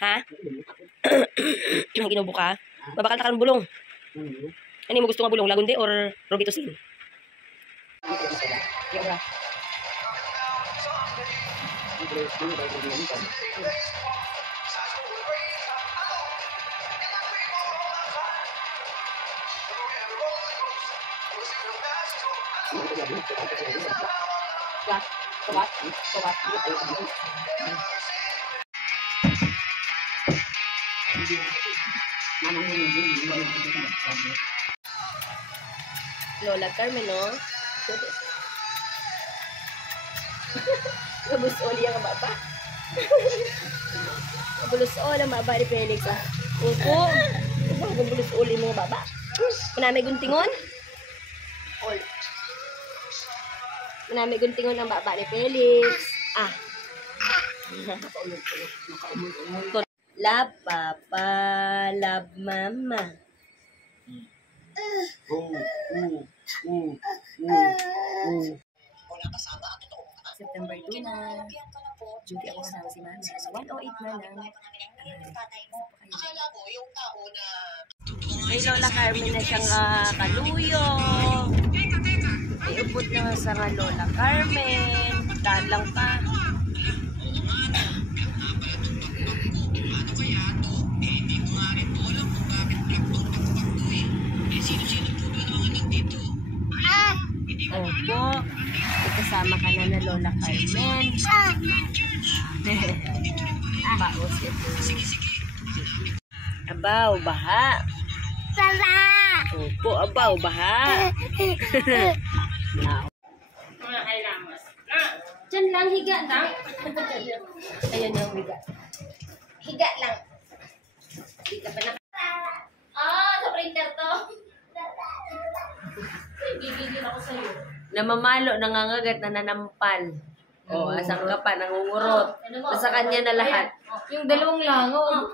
Ha? Ang ginubo ka? Mabakal ta ka ng bulong. Ano mo gusto nga bulong? Lagundi or Robitussin? Lola Carmen, no? Gabus oli ang baba. Gabulus oli ang baba ni Felix, ah. Upo. Gabulus oli mga baba. Manamay guntingon? Ol. Manamay guntingon ang baba ni Felix. Ah. Love papa, love mama. September 2 na. Duty ako kasama si Mama. 108 na lang. May Lola Carmen na siyang kaluyo. May upot na sa Lola Carmen. Daan lang pa. Opo. Kasama ka na Lola Carmen. Baos ito. Abaw, baha. Opo, abaw, baha. Diyan lang, higa lang. Ayan yung higa. Higa lang. Higa pa na. Sa printer to. Gigigil ako sa'yo. Namamalo, nangangagat, nananampal. O, asan ka pa, nangungurot. Sa kanya na lahat. Yung dalawang lango.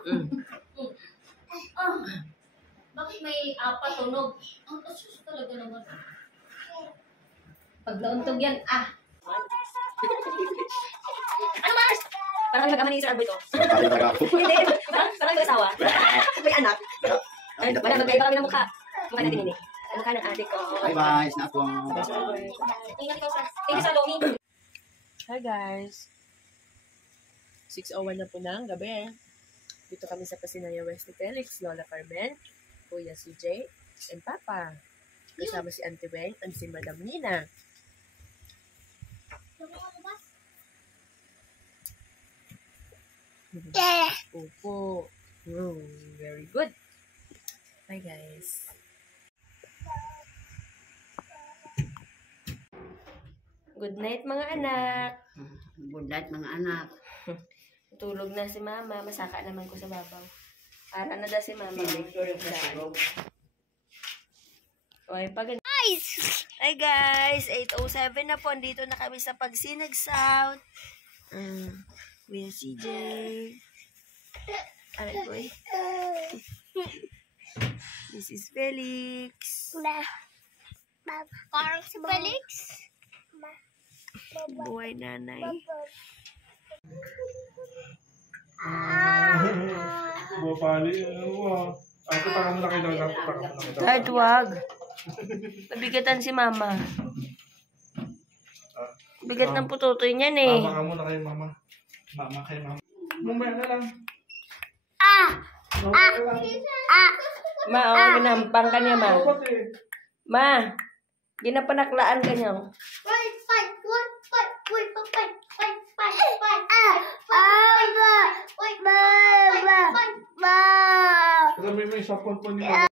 Bakit may apat tunog? Ang asus talaga naman. Pag nauntog yan, Ano Mars? Parang nagkama ni Sir Albo ito. Hindi. Parang may asawa. May anak. Wala, magkaiba kami ng mukha. Mukha natin ini. Mukha ng adik ko. Bye-bye. Snack po. Ingat ikaw, Sir. Thank you, Sir Domi. Hi guys. 6:01 na po ng gabi. Dito kami sa Pasinaya West ni Felix, Lola Carmen, Kuya CJ, and Papa. Kasama si Auntie Weng and si Madam Nina. Opo. Very good. Bye guys. Good night mga anak. Good night mga anak. Tulog na si Mama. Masaka naman ko sa babaw. Ara na daw si Mama. Okay, pag Hi guys! 8:07 na po. Dito na kami sa Pagsinag South. Kuya CJ. Aray ko eh. This is Felix. Parang si Felix. Buhay nanay. Bupali, ako taka mo na kayo lang. Kahit wag. Nabigatan si Mama. Bigat ng pututoy niyan eh. Mama ka muna kayo, Mama. Mama kayo, Mama. Mamaya na lang. Ma, ginampang ka niya, Ma. Ma, ginapanaklaan ka niya. Bye. Sabi mo yung sapon po ni Mama.